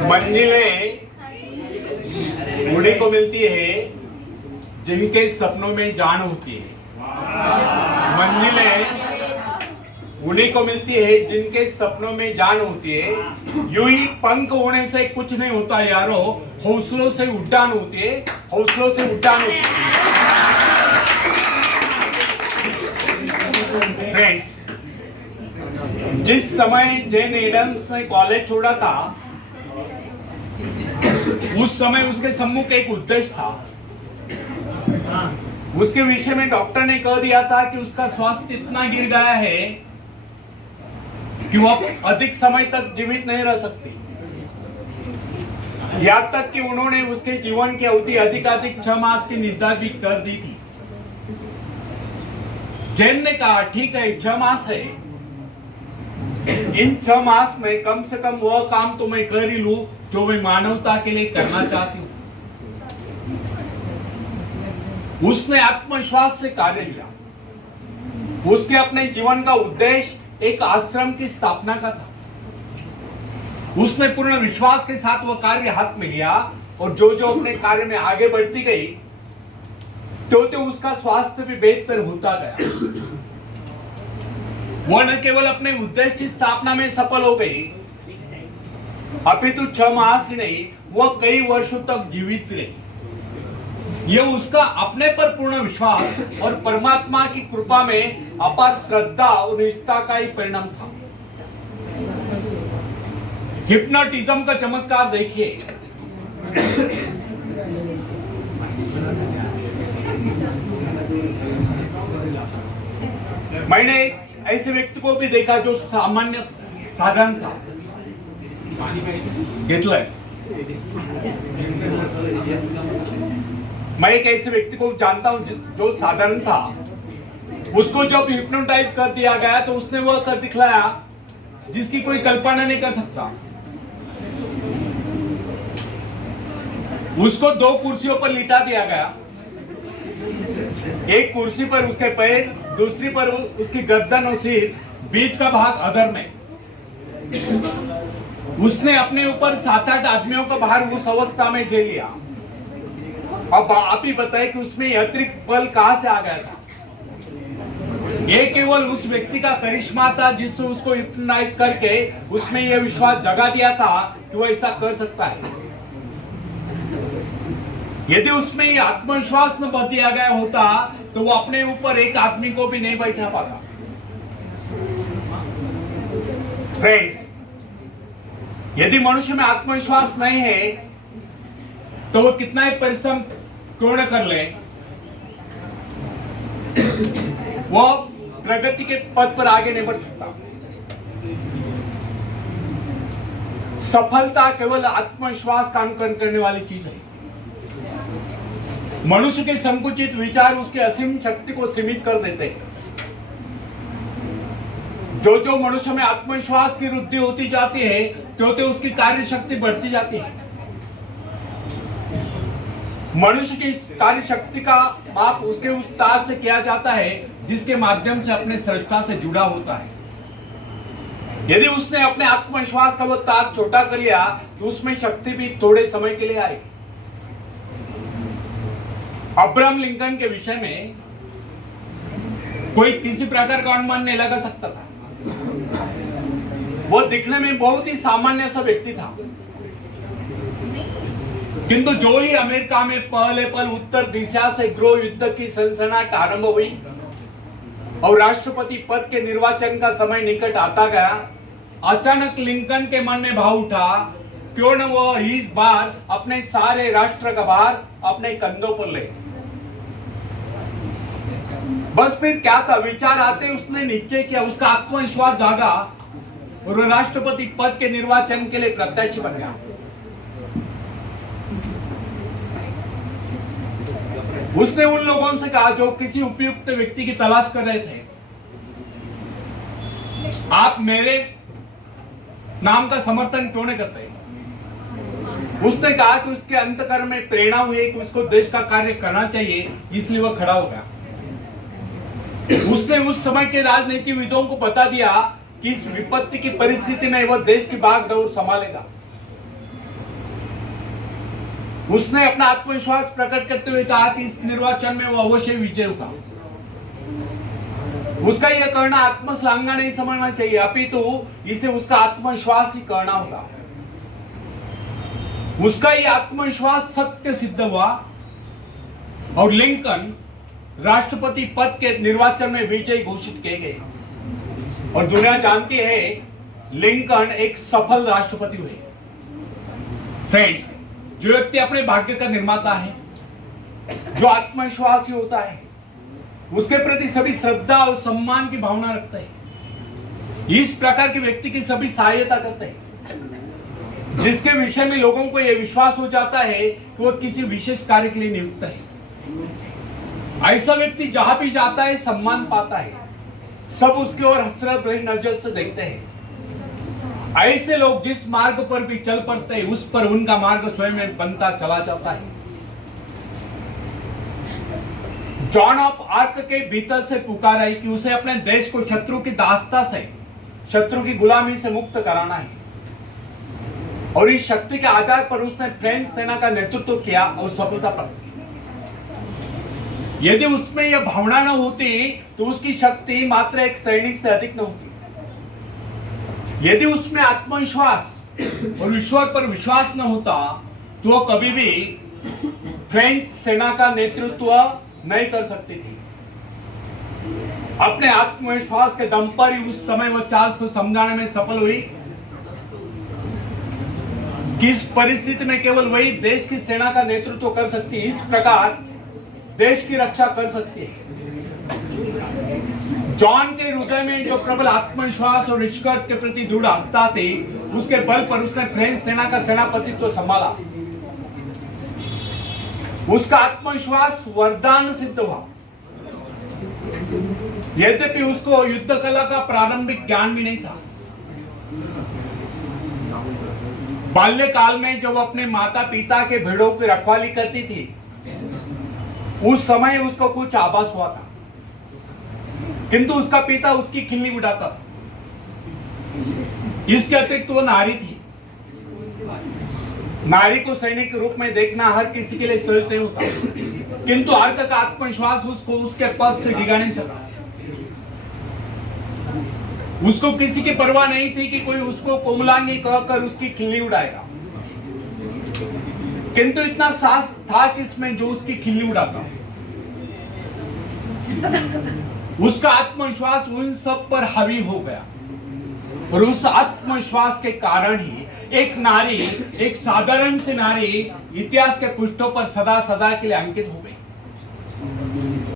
मंजिलें उन्हीं को मिलती है जिनके सपनों में जान होती है। मंजिलें उन्हीं को मिलती है जिनके सपनों में जान होती है। यूं ही पंख होने से कुछ नहीं होता यारो, हौसलों से उड़ान होती है, हौसलों से उड़ान होती है। फ्रेंड्स, जिस समय जेन एडम्स ने कॉलेज छोड़ा था, उस समय उसके सम्मुख एक उद्देश्य था। उसके विषय में डॉक्टर ने कह दिया था कि उसका स्वास्थ्य इतना गिर गया है कि वो अधिक समय तक जीवित नहीं रह सकती। यहाँ तक कि उन्होंने उसके जीवन की अवधि अधिकाधिक 6 मास की निर्धारित भी कर दी थी। जैन ने कहा ठीक है 6 मास है, इन 6 मास में कम से कम वह काम तो मैं कर ही लूं जो मैं मानवता के लिए करना चाहती हूं। उसने आत्मविश्वास से कार्य लिया। उसके अपने जीवन का उद्देश्य एक आश्रम की स्थापना का था। उसने पूर्ण विश्वास के साथ वह कार्य हाथ में लिया और जो जो अपने कार्य में आगे बढ़ती गई तो उसका स्वास्थ्य भी बेहतर होता गया। वह न केवल अपने उद्देश्य की स्थापना में सफल हो गई, अपितु 6 मास ही नहीं, वह कई वर्षों तक जीवित रही। यह उसका अपने पर पूर्ण विश्वास और परमात्मा की कृपा में अपार श्रद्धा और निष्ठा का ही परिणाम था। हिप्नोटिज्म का चमत्कार देखिए। मैंने ऐसे व्यक्ति को भी देखा जो सामान्य साधारण था। मैं एक ऐसे व्यक्ति को जानता हूं जो साधारण था। उसको जब हिप्नोटाइज कर दिया गया तो उसने वह कर दिखलाया जिसकी कोई कल्पना नहीं कर सकता। उसको 2 कुर्सियों पर लिटा दिया गया। एक कुर्सी पर उसके पैर, दूसरी पर उसकी गर्दन और सिर, बीच का भाग अधर में। उसने अपने ऊपर 7-8 आदमियों का भार उस अवस्था में झेल लिया। अब आप ही बताए कि उसमें अतिरिक्त बल कहां से आ गया था। ये केवल उस व्यक्ति का करिश्मा था जिससे उसको हिप्नोटाइज करके उसमें यह विश्वास जगा दिया था कि वो ऐसा कर सकता है। यदि उसमें ये आत्मविश्वास न भर दिया गया होता तो वो अपने ऊपर एक आदमी को भी नहीं बैठा पाता। फ्रेंड्स, यदि मनुष्य में आत्मविश्वास नहीं है तो वो कितना ही परिश्रम क्यों न कर ले, वो प्रगति के पथ पर आगे नहीं बढ़ सकता। सफलता केवल आत्मविश्वास का अनुकरण करने वाली चीज है। मनुष्य के संकुचित विचार उसके असीम शक्ति को सीमित कर देते हैं। जो जो मनुष्य में आत्मविश्वास की वृद्धि होती जाती है तो उसकी कार्य शक्ति बढ़ती जाती है। मनुष्य की कार्य शक्ति का माप उसके उस तार से किया जाता है जिसके माध्यम से अपने सृष्टा से जुड़ा होता है। यदि उसने अपने आत्मविश्वास का वो तार छोटा कर लिया तो उसमें शक्ति भी थोड़े समय के लिए आएगी। अब्राहम लिंकन के विषय में कोई किसी प्रकार का अनुमान नहीं लगा सकता था। वो दिखने में बहुत ही सामान्य सा व्यक्ति था, किंतु जो ही अमेरिका में पहले पल उत्तर दिशा से गृह युद्ध की सनसनाहट आरंभ हुई और राष्ट्रपति पद के निर्वाचन का समय निकट आता गया, अचानक लिंकन के मन में भाव उठा क्यों न वो इस बार अपने सारे राष्ट्र का भार अपने कंधों पर ले। बस फिर क्या था, विचार आते उसने निश्चय किया, उसका आत्मविश्वास जागा और राष्ट्रपति पद के निर्वाचन के लिए प्रत्याशी बन गया। उसने उन लोगों से कहा जो किसी उपयुक्त व्यक्ति की तलाश कर रहे थे, आप मेरे नाम का समर्थन क्यों नहीं करते। उसने कहा कि उसके अंतःकरण में प्रेरणा हुई कि उसको देश का कार्य करना चाहिए, इसलिए वह खड़ा हो गया। उसने उस समय के राजनीतिविदों को बता दिया कि इस विपत्ति की परिस्थिति में वह देश की भागदौड़ संभालेगा। उसने अपना आत्मविश्वास प्रकट करते हुए कहा कि इस निर्वाचन में वो अवश्य विजय होगा। उसका यह कहना आत्मश्लाघना नहीं समझना चाहिए, अपितु इसे उसका आत्मविश्वास ही कहना होगा। उसका यह आत्मविश्वास सत्य सिद्ध हुआ और लिंकन राष्ट्रपति पद के निर्वाचन में विजयी घोषित किए गए और दुनिया जानती है लिंकन एक सफल राष्ट्रपति हुए। फ्रेंड्स, जो व्यक्ति अपने भाग्य का निर्माता है, जो आत्मविश्वासी होता है, उसके प्रति सभी श्रद्धा और सम्मान की भावना रखता है। इस प्रकार के व्यक्ति की सभी सहायता करते हैं, जिसके विषय में लोगों को यह विश्वास हो जाता है कि वह किसी विशेष कार्य के लिए नियुक्त है। ऐसा व्यक्ति जहां भी जाता है सम्मान पाता है, सब उसकी ओर हसरत भरी नजर से देखते हैं। ऐसे लोग जिस मार्ग पर भी चल पड़ते हैं, उस पर उनका मार्ग स्वयं बनता चला जाता है। जॉन ऑफ आर्क के भीतर से पुकार आई कि उसे अपने देश को शत्रु की दास्ता से, शत्रु की गुलामी से मुक्त कराना है, और इस शक्ति के आधार पर उसने फ्रेंच सेना का नेतृत्व किया और सफलता प्राप्त की। यदि उसमें यह भावना न होती तो उसकी शक्ति मात्र एक सैनिक से अधिक न होती। यदि उसमें आत्मविश्वास और ईश्वर पर विश्वास न होता तो वह कभी भी फ्रेंच सेना का नेतृत्व नहीं कर सकती थी। अपने आत्मविश्वास के दम पर ही उस समय वह चार्ल्स को समझाने में सफल हुई कि इस परिस्थिति में केवल वही देश की सेना का नेतृत्व कर सकती है, इस प्रकार देश की रक्षा कर सकती है। जॉन के हृदय में जो प्रबल आत्मविश्वास और ईश्वर के प्रति दृढ़ आस्था थी, उसके बल पर उसने फ्रेंच सेना का सेनापतित्व संभाला। उसका आत्मविश्वास वरदान सिद्ध हुआ। यद्यपि उसको युद्ध कला का प्रारंभिक ज्ञान भी नहीं था। बाल्यकाल में जब अपने माता पिता के भेड़ों की रखवाली करती थी, उस समय उसको कुछ आभास हुआ था, किंतु उसका पिता उसकी खिल्ली उड़ाता था। इसके अतिरिक्त वो नारी थी। नारी को सैनिक के रूप में देखना हर किसी के लिए सहज नहीं होता, किंतु आर्क का आत्मविश्वास उसको उसके पद से डिगा नहीं सका। उसको किसी की परवाह नहीं थी कि कोई उसको कोमलांगी कहकर उसकी खिल्ली उड़ाएगा, किंतु इतना साहस था किसमें जो उसकी खिल्ली उड़ाता। उसका आत्मविश्वास उन सब पर हावी हो गया और उस आत्मविश्वास के कारण ही एक नारी, एक साधारण सी नारी इतिहास के पृष्ठों पर सदा सदा के लिए अंकित हो गई।